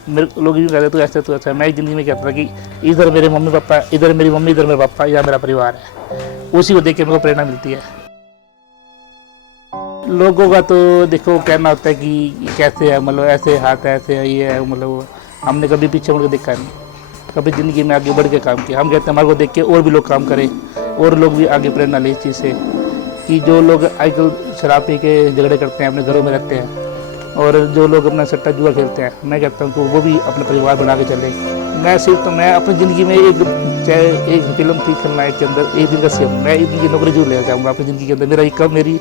मेरे लोग यूँ कहते तू ऐसा है। मैं ज़िंदगी में कहता था कि इधर मेरे मम्मी पापा, इधर मेरी मम्मी, इधर मेरे पापा, या मेरा परिवार है। उसी को देख के मेरे को प्रेरणा मिलती है। लोगों का तो देखो कहना होता है कि कैसे है, मतलब ऐसे हाथ है, ऐसे है, ये है, मतलब हमने कभी पीछे मुड़ के देखा नहीं, कभी ज़िंदगी में आगे बढ़ के काम किया। हम कहते हैं हमारे को देख के और भी लोग काम करें, और लोग भी आगे प्रेरणा लें इस चीज़ से, कि जो लोग आजकल शराब पी के झगड़े करते हैं, अपने घरों में रहते हैं, और जो लोग अपना सट्टा जुआ खेलते हैं, मैं कहता हूँ कि वो भी अपना परिवार बना के चले। मैं सिर्फ तो मैं अपनी ज़िंदगी में चाहे एक फिल्म थी खलनायक के अंदर, एक दिन का सीएम, मैं एक दिन की नौकरी जरूर लेना चाहूँगा अपनी ज़िंदगी के अंदर। मेरा एक कब मेरी,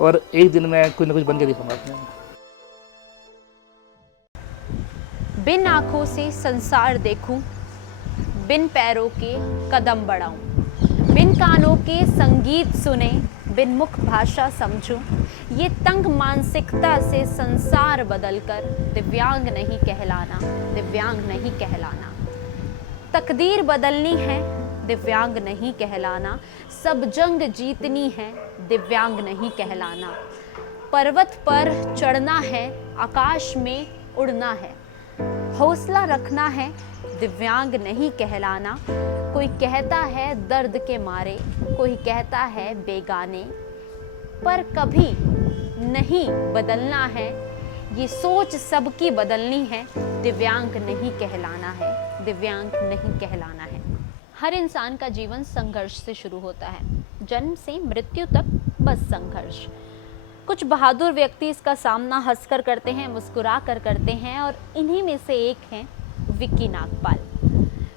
और एक दिन मैं कुछ ना कुछ बन के दिखाऊंगा अपने। बिन आँखों से संसार देखूं, बिन पैरों के कदम बढ़ाऊं, बिन कानों के संगीत सुने, बिन मुख भाषा समझूं, ये तंग मानसिकता से संसार बदलकर दिव्यांग नहीं कहलाना, दिव्यांग नहीं कहलाना। तकदीर बदलनी है, दिव्यांग नहीं कहलाना। सब जंग जीतनी है, दिव्यांग नहीं कहलाना। पर्वत पर चढ़ना है, आकाश में उड़ना है, हौसला रखना है, दिव्यांग नहीं कहलाना। कोई कहता है दर्द के मारे, कोई कहता है बेगाने, पर कभी नहीं बदलना है, ये सोच सबकी बदलनी है, दिव्यांग नहीं कहलाना है, दिव्यांग नहीं कहलाना है। हर इंसान का जीवन संघर्ष से शुरू होता है, जन्म से मृत्यु तक बस संघर्ष। कुछ बहादुर व्यक्ति इसका सामना हंसकर करते हैं, मुस्कुरा कर करते हैं, और इन्हीं में से एक हैं विक्की नागपाल।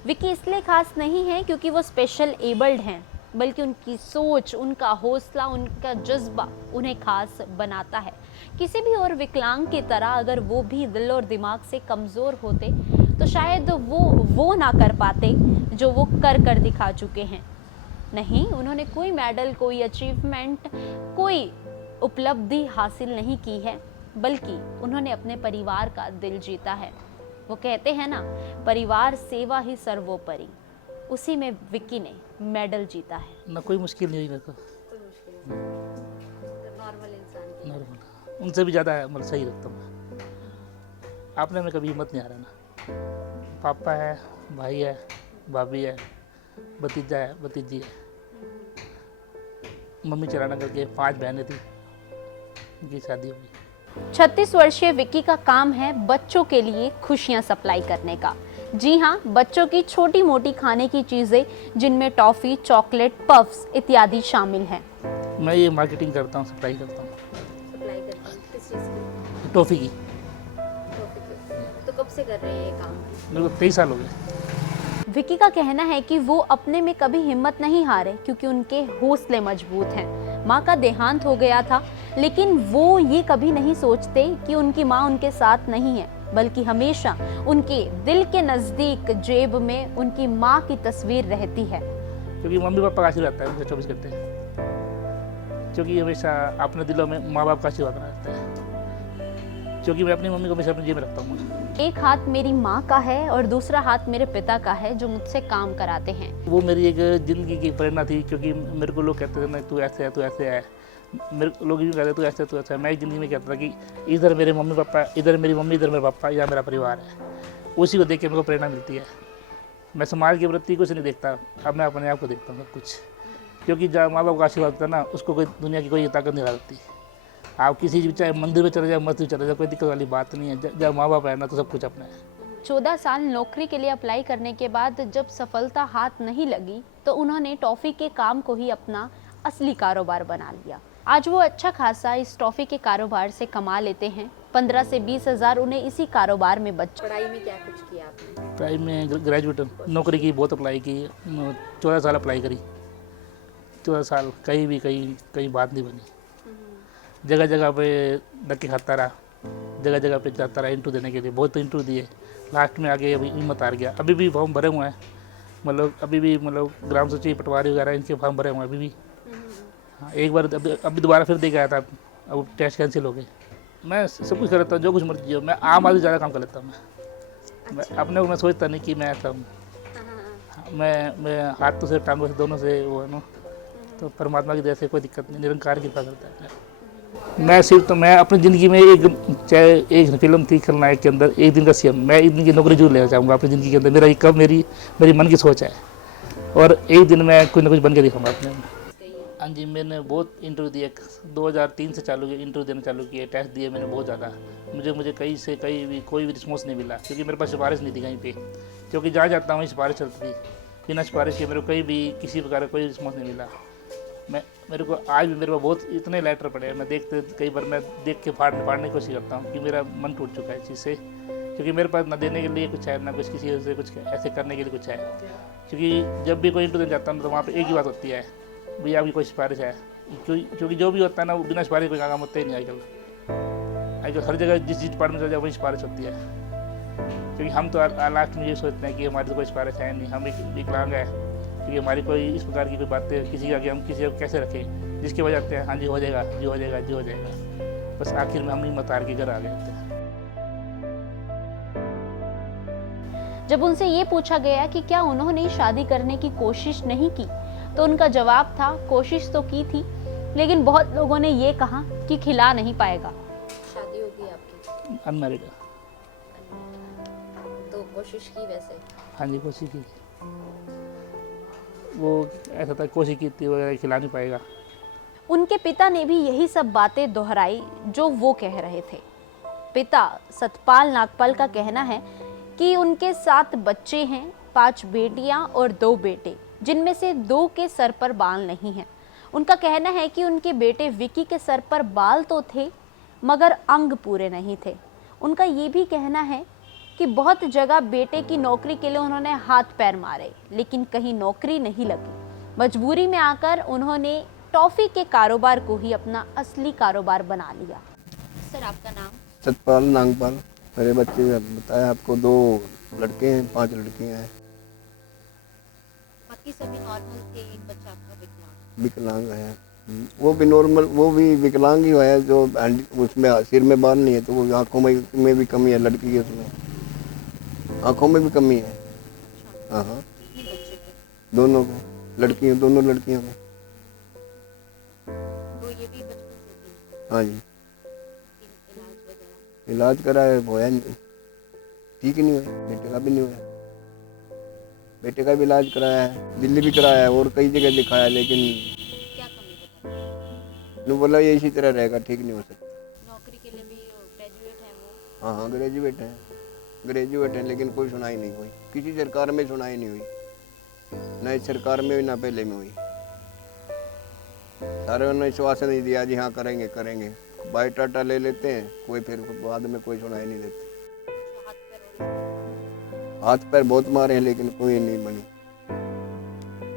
विक्की इसलिए खास नहीं है क्योंकि वो स्पेशल एबल्ड हैं, बल्कि उनकी सोच, उनका हौसला, उनका जज्बा उन्हें खास बनाता है। किसी भी और विकलांग की तरह अगर वो भी दिल और दिमाग से कमज़ोर होते तो शायद वो ना कर पाते जो वो कर दिखा चुके हैं। नहीं, उन्होंने कोई मेडल, कोई अचीवमेंट, कोई उपलब्धि हासिल नहीं की है, बल्कि उन्होंने अपने परिवार का दिल जीता है। वो कहते हैं ना, परिवार सेवा ही सर्वोपरि, उसी में विक्की ने मेडल जीता है। ना कोई मुश्किल नहीं हुई मेरे को, कोई मुश्किल नहीं, नॉर्मल इंसान की। नॉर्मल, उनसे भी ज़्यादा मतलब सही रखता हूँ मैं। आपने में कभी हिम्मत नहीं आ रहा ना। पापा है, भाई है, भाभी है, भतीजा है, भतीजी है, मम्मी चलाना करके 5 बहनें थी, उनकी शादी हो गई। 36 वर्षीय विक्की का काम है बच्चों के लिए खुशियां सप्लाई करने का। जी हाँ, बच्चों की छोटी मोटी खाने की चीजें, जिनमें टॉफी, चॉकलेट, पफ्स इत्यादि शामिल हैं। मैं ये मार्केटिंग करता हूँ, सप्लाई करता हूँ। सप्लाई करते हैं किस चीज़ की? टॉफ़ी की। टॉफी की। तो कब से कर रहे हैं ये काम? मेरे को 23 साल हो गए। विक्की का कहना है कि वो अपने में कभी हिम्मत नहीं हारे, क्योंकि उनके हौसले मजबूत हैं। माँ का देहांत हो गया था, लेकिन वो ये कभी नहीं सोचते कि उनकी माँ उनके साथ नहीं है, बल्कि हमेशा उनके दिल के नज़दीक जेब में उनकी माँ की तस्वीर रहती है। क्योंकि मम्मी पापा का आशीर्वाद रहता है मुझे 24 घंटे, क्योंकि हमेशा अपने दिलों में माँ बाप का आशीर्वाद रहता है, क्योंकि मैं अपनी मम्मी को हमेशा अपने जेब में रखता हूँ। एक हाथ मेरी माँ का है और दूसरा हाथ मेरे पिता का है, जो मुझसे काम कराते हैं। वो मेरी एक ज़िंदगी की प्रेरणा थी, क्योंकि मेरे को लोग कहते थे ना, तू ऐसे है, तू ऐसे है। मेरे लोग यूँ कहते तू ऐसा है। मैं ज़िंदगी में कहता था कि इधर मेरे मम्मी पापा, इधर मेरी मम्मी, इधर मेरे पापा, या मेरा परिवार है। उसी को देख के मेरे को प्रेरणा मिलती है। मैं समाज के प्रति कुछ नहीं देखता, अब मैं अपने आप को देखता हूँ सब कुछ, क्योंकि जब माँ बाप का आशीर्वाद होता है ना, उसको कोई दुनिया की कोई ताकत नहीं लगती। आप किसी भी, चाहे मंदिर में चले जाए, मस्जिद चले जाए, कोई दिक्कत वाली बात नहीं है। जब माँ बाप है ना, तो सब कुछ अपना है। 14 साल नौकरी के लिए अप्लाई करने के बाद जब सफलता हाथ नहीं लगी, तो उन्होंने टॉफ़ी के काम को ही अपना असली कारोबार बना लिया। आज वो अच्छा खासा इस टॉफ़ी के कारोबार से कमा लेते हैं। 15 से 20 हज़ार उन्हें इसी कारोबार में बच। पढ़ाई में क्या कुछ किया आपने? पढ़ाई में ग्रेजुएट, नौकरी की बहुत अप्लाई की, 14 साल अप्लाई करी। 14 साल कहीं बात नहीं बनी। जगह जगह पे धक्के खाता रहा, जगह जगह पे जाता रहा इंटरव्यू देने के लिए, बहुत इंटरव्यू दिए। लास्ट में आगे अभी हिम्मत हार गया। अभी भी फॉर्म भरे हुए हैं, मतलब अभी भी, मतलब ग्राम सचिव, पटवारी वगैरह, इनके फॉर्म भरे हुए हैं अभी भी। हाँ, एक बार अभी दोबारा फिर दे गया था, अब टेस्ट कैंसिल हो गए। मैं सब कुछ कर लेता हूँ, जो कुछ मर्जी हो। मैं आम आदमी ज़्यादा काम कर लेता हूँ। मैं अपने को मैं सोचता नहीं कि मैं ऐसा हूँ। मैं हाथ तो से, टांगों से, दोनों से वो है ना, तो परमात्मा की दया से कोई दिक्कत नहीं, निरंकार कृपा करता है। मैं सिर्फ तो मैं अपनी ज़िंदगी में एक चाहे एक फिल्म थी खलनायक के अंदर एक दिन का सीएम, मैं एक दिन की नौकरी जरूर लेना चाहूँगा अपनी ज़िंदगी के अंदर। मेरा ये कब मेरी मन की सोच है और एक दिन मैं कुछ ना कुछ बन के दिखाऊंगा अपने। हाँ जी, मैंने बहुत इंटरव्यू दिए, 2003 से चालू किया, इंटरव्यू देना चालू किया, टेस्ट दिए मैंने बहुत ज़्यादा। मुझे कहीं से कहीं भी कोई भी रिस्पॉन्स नहीं मिला, क्योंकि मेरे पास सिफारिश नहीं थी कहीं पे, क्योंकि जहाँ जाता हूँ सिफारिश चलती थी। बिना सिफारिश के मेरे को कहीं भी किसी प्रकार का कोई रिस्पॉन्स नहीं मिला। मेरे को आज भी मेरे को बहुत इतने लेटर पड़े हैं, मैं देखते कई बार मैं देख के फाड़ने की कोशिश करता हूँ कि मेरा मन टूट चुका है इस चीज़ से, क्योंकि मेरे पास ना देने के लिए कुछ है, ना कुछ किसी से कुछ ऐसे करने के लिए कुछ है। क्योंकि जब भी कोई इंटरव्यू देने जाता हूँ तो वहाँ पे एक ही बात होती है, भैया आपकी कोई सिफारिश है। क्योंकि जो भी होता है ना वो बिना सिफारिश कोई काम होता ही नहीं आजकल हर जगह जिस डिपार्टमेंट में जाए वही सिफारिश होती है। क्योंकि हम तो लास्ट में ये सोचते हैं कि हमारी तो कोई सिफारिश है नहीं, हम एक विकलांग है, क्योंकि हमारी कोई इस प्रकार की कोई बातें किसी आगे हम किसी को कैसे रखें, जिसकी वजह से हाँ जी हो जाएगा, जी हो जाएगा, जी हो जाएगा। बस आखिर में हम हिम्मत हार के घर आ गए थे। जब उनसे ये पूछा गया कि क्या उन्होंने शादी करने की कोशिश नहीं की, तो उनका जवाब था कोशिश तो की थी, लेकिन बहुत लोगों ने ये कहा कि खिला नहीं पाएगा। शादी होगी आपकी? अनमैरिड। तो कोशिश की वैसे? हाँ जी, कोशिश की, वो ऐसा था कोशिश की थी, वो खिला नहीं पाएगा। उनके पिता ने भी यही सब बातें दोहराई जो वो कह रहे थे। पिता सतपाल नागपाल का कहना है कि उनके 7 बच्चे हैं, 5 बेटियां और 2 बेटे, जिनमें से 2 के सर पर बाल नहीं हैं। उनका कहना है कि उनके बेटे विकी के सर पर बाल तो थे मगर अंग पूरे नहीं थे। उनका ये भी कहना है कि बहुत जगह बेटे की नौकरी के लिए उन्होंने हाथ पैर मारे, लेकिन कहीं नौकरी नहीं लगी। मजबूरी में आकर उन्होंने टॉफी के कारोबार को ही अपना असली कारोबार बना लिया। सर, आपका नाम? सतपाल नागपाल। मेरे बच्चे बताया आपको, 2 लड़के हैं, 5 लड़कियां हैं। बाकी सभी नॉर्मल थे, एक बच्चा आपका विकलांग है। वो भी नॉर्मल, वो भी विकलांग ही है, जो उसमें सिर में बाल नहीं है, तो वो आँखों में भी कमी है लड़की के, उसमें आँखों में भी कमी है। हाँ हाँ, दोनों को, दोनों लड़कियों को। हाँ जी, इलाज कराया, होया ठीक ही नहीं हुआ, बेटे का भी नहीं हुआ। बेटे का भी इलाज कराया है, दिल्ली भी कराया है और कई जगह दिखाया, लेकिन क्या कमी ने बोला ये इसी तरह रहेगा, ठीक नहीं हो सकता। नौकरी के लिए भी ग्रेजुएट है वो? हाँ, ग्रेजुएट है, लेकिन कोई सुनाई नहीं हुई, किसी सरकार में सुनाई नहीं हुई, ना इस सरकार में हुई ना पहले में हुई। सारे उन्होंने विश्वास नहीं दिया जी हाँ करेंगे, बायोडाटा ले लेते हैं, कोई फिर बाद में कोई सुनाई नहीं देती। हाथ पैर बहुत मारे हैं, लेकिन कोई नहीं बनी।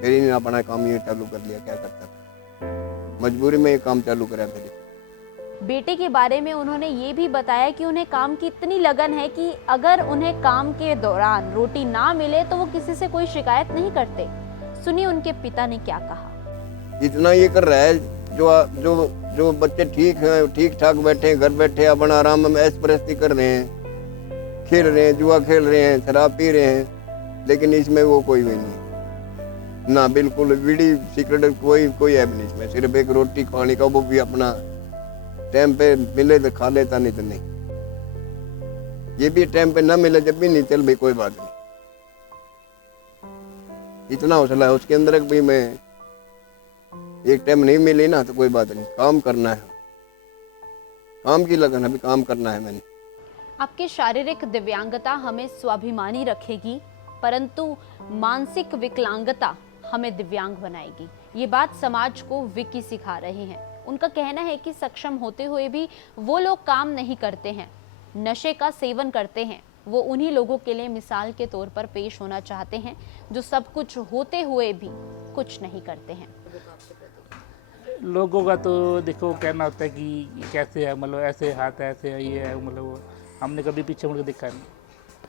फिर ही अपना काम ये चालू कर लिया, क्या करता था, मजबूरी में ये काम चालू करा फिर। बेटे के बारे में उन्होंने ये भी बताया कि उन्हें काम की इतनी लगन है कि अगर उन्हें काम के दौरान रोटी ना मिले तो वो किसी से कोई शिकायत नहीं करते। सुनिए उनके पिता ने क्या कहा। इतना ये कर रहा है, जो बच्चे ठीक ठाक बैठे हैं, घर बैठे अपना आराम में ऐश परस्ती कर रहे हैं, खेल रहे हैं, जुआ खेल रहे हैं, शराब पी रहे हैं, लेकिन इसमें वो कोई भी नहीं ना, बिल्कुल बीड़ी सिगरेट कोई है भी नहीं इसमें। सिर्फ एक रोटी खाने का, वो भी अपना टाइम पे मिले तो खा लेता, नहीं तो नहीं। ये भी टाइम पे ना मिले जब भी, नहीं चल भाई कोई बात नहीं। इतना हौसला है उसके अंदर भी, मैं एक टाइम नहीं मिली ना तो कोई बात नहीं, काम करना है, काम की लगन, अभी काम करना है मैंने। आपकी शारीरिक दिव्यांगता हमें स्वाभिमानी रखेगी, परंतु मानसिक विकलांगता हमें दिव्यांग बनाएगी। ये बात समाज को विकी सिखा रहे हैं। उनका कहना है कि सक्षम होते हुए भी वो लोग काम नहीं करते हैं, नशे का सेवन करते हैं। वो उन्हीं लोगों के लिए मिसाल के तौर पर पेश होना चाहते हैं जो सब कुछ होते हुए भी कुछ नहीं करते हैं। लोगों का तो देखो कहना होता है कि कैसे है, मतलब ऐसे हाथ है, ऐसे है, ये है, मतलब हमने कभी पीछे मुड़ के देखा नहीं,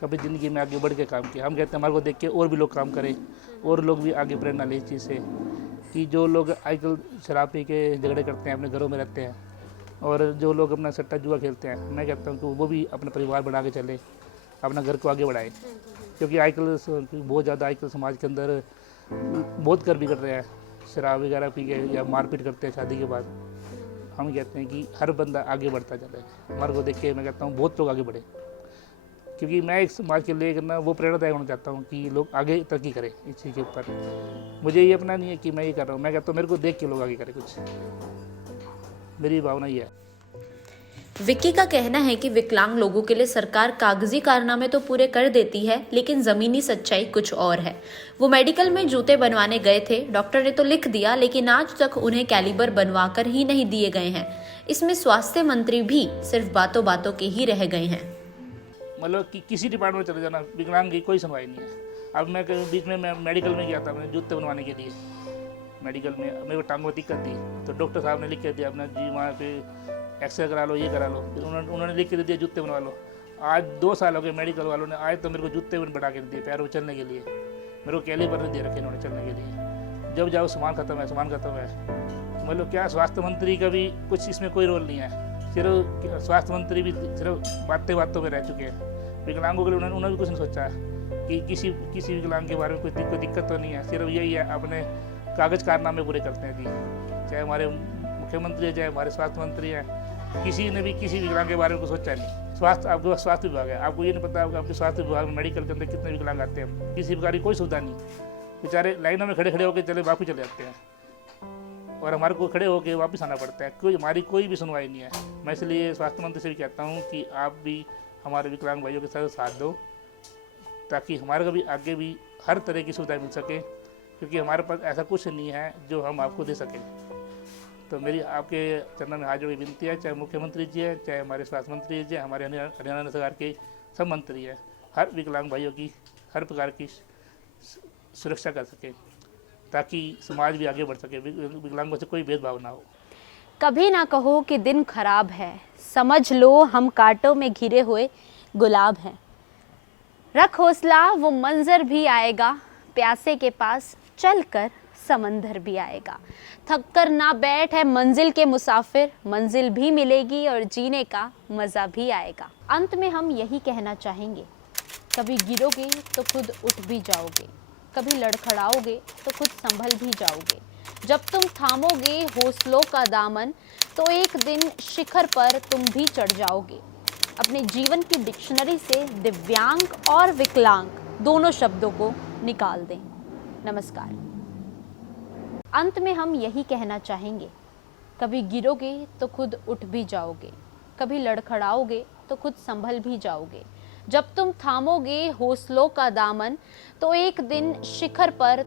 कभी ज़िंदगी में आगे बढ़ के काम किया। हम कहते हैं हमारे को देख के और भी लोग काम करें, और लोग भी आगे प्रेरणा लें इस चीज़ से, कि जो लोग आजकल शराब पी के झगड़े करते हैं, अपने घरों में रहते हैं, और जो लोग अपना सट्टा जुआ खेलते हैं, मैं कहता हूँ कि वो भी अपना परिवार बढ़ा के चले, अपना घर को आगे बढ़ाए। क्योंकि आजकल बहुत ज़्यादा आजकल समाज के अंदर बहुत कर भी कर रहे हैं, शराब वगैरह पी के या मारपीट करते हैं शादी के बाद। हम कहते हैं कि हर बंदा आगे बढ़ता जाता है। हमारे को देख के मैं कहता हूँ बहुत लोग आगे बढ़े, क्योंकि मैं एक समाज के लिए ना वो प्रेरणादायक होना चाहता हूँ कि लोग आगे तरक्की करें इस चीज़ के ऊपर। मुझे ये अपना नहीं है कि मैं ये कर रहा हूँ, मैं कहता हूँ मेरे को देख के लोग आगे करें कुछ, मेरी भावना ये है। विक्की का कहना है कि विकलांग लोगों के लिए सरकार कागजी कारनामे तो पूरे कर देती है, लेकिन जमीनी सच्चाई कुछ और है। वो मेडिकल में जूते बनवाने गए थे, डॉक्टर ने तो लिख दिया, लेकिन आज तक उन्हें कैलिबर बनवाकर ही नहीं दिए गए हैं। इसमें स्वास्थ्य मंत्री भी सिर्फ बातों बातों के ही रह गए हैं। मतलब कि किसी डिपार्टमेंट में चले जाना, विकलांग की कोई सुनवाई नहीं है। अब मैं बीच में मैं मेडिकल में गया था, मैंने जूते बनवाने के लिए मेडिकल में, मेरे को टांग में दिक्कत थी, तो डॉक्टर साहब ने लिख के दिया अपना जी वहाँ पे एक्सरे करा लो, ये करा लो, फिर उन्होंने लिख के दे दिया जूते बनवा लो। आज 2 साल हो गए मेडिकल वालों ने, आज तो मेरे को जूते बढ़ा के दिए पैरों में चलने के लिए, मेरे को कैलिपर नहीं दे रखे इन्होंने चलने के लिए। जब जाओ सामान खत्म है, सामान खत्म है। मतलब क्या स्वास्थ्य मंत्री का भी कुछ इसमें कोई रोल नहीं है, सिर्फ स्वास्थ्य मंत्री भी सिर्फ बातें बातों में रह चुके हैं। विकलांगों के लिए उन्होंने भी कुछ नहीं सोचा कि किसी विकलांग के बारे में कोई दिक्कत तो नहीं है, सिर्फ यही है अपने कागज़ कारनामे पूरे करते हैं जी। चाहे हमारे मुख्यमंत्री है, चाहे हमारे स्वास्थ्य मंत्री हैं, किसी ने भी किसी विकलांग के बारे में कुछ सोचा नहीं। आपके पास स्वास्थ्य विभाग है, आपको ये नहीं पता आपके स्वास्थ्य विभाग में मेडिकल के अंदर कितने विकलांग आते हैं, किसी प्रकार की कोई सुविधा नहीं। बेचारे लाइनों में खड़े खड़े होकर चले वापस चले जाते हैं और हमारे को खड़े होकर वापस आना पड़ता है, हमारी कोई भी सुनवाई नहीं है। मैं इसलिए स्वास्थ्य मंत्री से भी कहता हूँ कि आप भी हमारे विकलांग भाइयों के साथ दो, ताकि हमारे को भी आगे भी हर तरह की सुविधा मिल सके, क्योंकि हमारे पास ऐसा कुछ नहीं है जो हम आपको दे सकें। तो मेरी आपके चरणों में हाथ जोड़ के विनती है, चाहे मुख्यमंत्री जी है, चाहे हमारे स्वास्थ्य मंत्री जी, हमारे हरियाणा सरकार के सब मंत्री हैं, हर विकलांग भाइयों की हर प्रकार की सुरक्षा कर सके, ताकि समाज भी आगे बढ़ सके, विकलांगों से कोई भेदभाव ना हो। कभी ना कहो कि दिन खराब है, समझ लो हम कांटों में घिरे हुए गुलाब हैं। रख हौसला, वो मंजर भी आएगा, प्यासे के पास चलकर समंदर भी आएगा। थक कर ना बैठ है मंजिल के मुसाफिर, मंजिल भी मिलेगी और जीने का मज़ा भी आएगा। अंत में हम यही कहना चाहेंगे, कभी गिरोगे तो खुद उठ भी जाओगे, कभी लड़खड़ाओगे तो खुद संभल भी जाओगे। जब तुम थामोगे हौसलों का दामन, तो एक दिन शिखर पर तुम भी चढ़ जाओगे। अपने जीवन की डिक्शनरी से दिव्यांग और विकलांग दोनों शब्दों को निकाल दें। नमस्कार। अंत में हम यही कहना चाहेंगे, कभी गिरोगे तो खुद उठ भी जाओगे, कभी लड़खड़ाओगे तो खुद संभल भी जाओगे। जब तुम थामोगे हौसलों का दामन, तो एक दिन शिखर पर